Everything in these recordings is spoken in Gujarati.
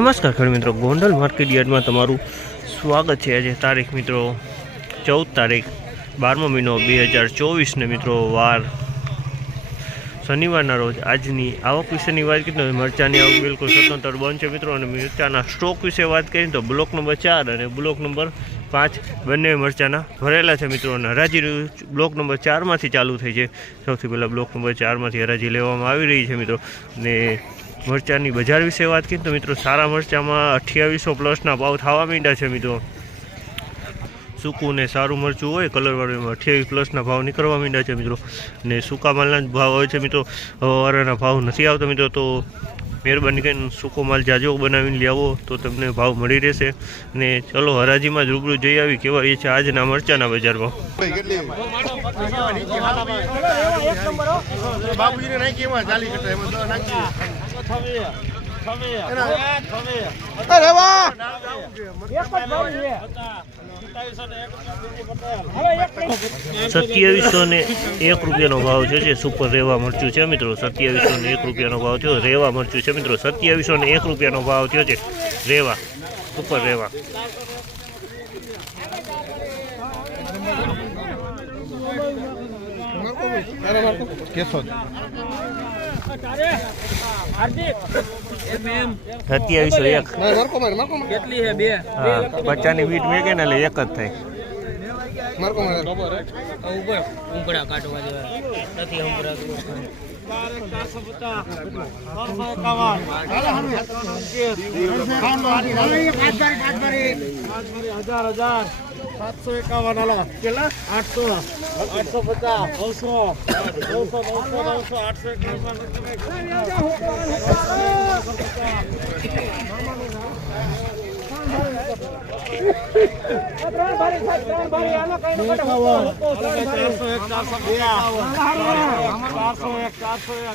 નમસ્કાર ખેડૂત મિત્રો, ગોંડલ માર્કેટ યાર્ડમાં તમારું સ્વાગત છે. આજે તારીખ મિત્રો ચૌદ તારીખ, બારમો મહિનો બે હજાર ચોવીસને મિત્રો વાર શનિવારના રોજ. આજની આવક વિશેની વાત કરીએ તો મરચાની આવક બિલકુલ સ્વતંત્ર બંધ છે મિત્રો. અને મરચાના સ્ટોક વિશે વાત કરીએ તો બ્લોક નંબર ચાર અને બ્લોક નંબર પાંચ બંને મરચાના ભરેલા છે મિત્રો. અને હરાજી બ્લોક નંબર ચારમાંથી ચાલુ થઈ છે. સૌથી પહેલાં બ્લોક નંબર ચારમાંથી હરાજી લેવામાં આવી રહી છે મિત્રો. ને મરચાની બજાર વિશે વાત કરીએ તો મિત્રો સારા મરચાંમાં અઠ્યાવીસો પ્લસના ભાવ થવા માંડ્યા છે મિત્રો. સૂકું ને સારું મરચું હોય કલરવાળું એમાં અઠ્યાવીસ પ્લસના ભાવ નીકળવા માંડ્યા છે મિત્રો. ને સૂકા માલના જ ભાવ હોય છે મિત્રો. વાળાના ભાવ નથી આવતા મિત્રો, તો મહેરબાની કરીને સૂકો માલ જાજો બનાવીને લેવો તો તમને ભાવ મળી રહેશે. ને ચલો, હરાજીમાં જ રૂબરૂ જઈ આવી. કેવા એ છે આજના મરચાના બજારમાં. બાબુજીને ચાલી નાખી અરે વાહ સત્યાવીસો ને એક રૂપિયાનો ભાવ છે જે સુપર રેવા મરચું છે મિત્રો સત્યાવીસો ને એક રૂપિયાનો ભાવ થયો રેવા મરચું છે મિત્રો સત્યાવીસો ને એક રૂપિયાનો ભાવ થયો છે રેવા સુપર રેવા કેશોદ સત્યાવીસો એક. હા પચાસની વીટ મેકે ને એટલે એક જ થાય હજાર માર સાતસો એકાવન હાલો કેટલા આઠસો આઠસો પચાસ નવસો નવસો નવસો નવસો આઠસો એકાવન ચારસો એક ચારસો એક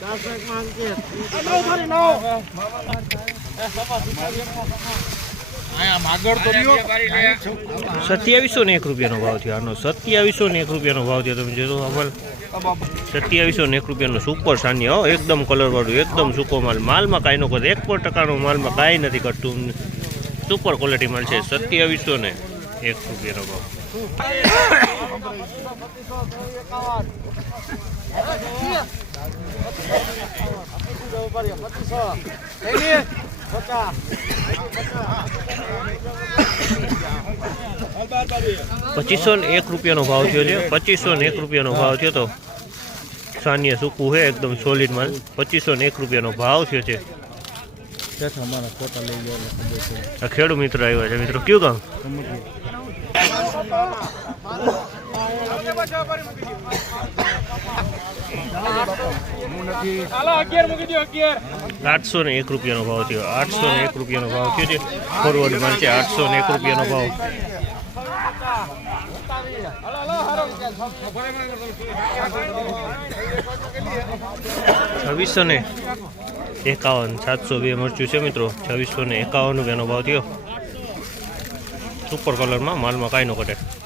ચારસો એક સત્યાવીસો ને એક રૂપિયાનો ભાવ થયો. આનો સત્યાવીસો ને એક રૂપિયાનો ભાવ થયો. તમે જોશો અમલ. સત્યાવીસો ને એક રૂપિયાનો સુપર સાનિયા હો એકદમ કલરવાળું એકદમ સૂકો માલ. માલમાં કાંઈ ન કરે એક પણ ટકાનો માલમાં કાંઈ નથી કરતું સુપર ક્વોલિટી માલ છે. સત્યાવીસો ને એક રૂપિયાનો ભાવ. પચીસો. ને એક રૂપિયાનો ભાવ થયો છે પચીસો ને એક રૂપિયાનો ભાવ થયો તો સાનિયા સૂકું છે એકદમ સોલિડ માલ. પચીસો ને એક રૂપિયાનો ભાવ થયો છે. આ ખેડૂત મિત્રો આવ્યા છે. મિત્રો, કયું ગામ? આઠસો ને એક રૂપિયાનો ભાવ થયો. આઠસો ને એક રૂપિયાનો ભાવ થયો છે. ફોરવર્ડ છે આઠસો ને એક રૂપિયાનો ભાવ. છવ્વીસો ને એકાવન, સાતસો બે મરચું છે મિત્રો. છવ્વીસો ને એકાવન રૂપિયાનો ભાવ થયો. સુપર કલરમાં માલમાં કાંઈ ન ઘટે.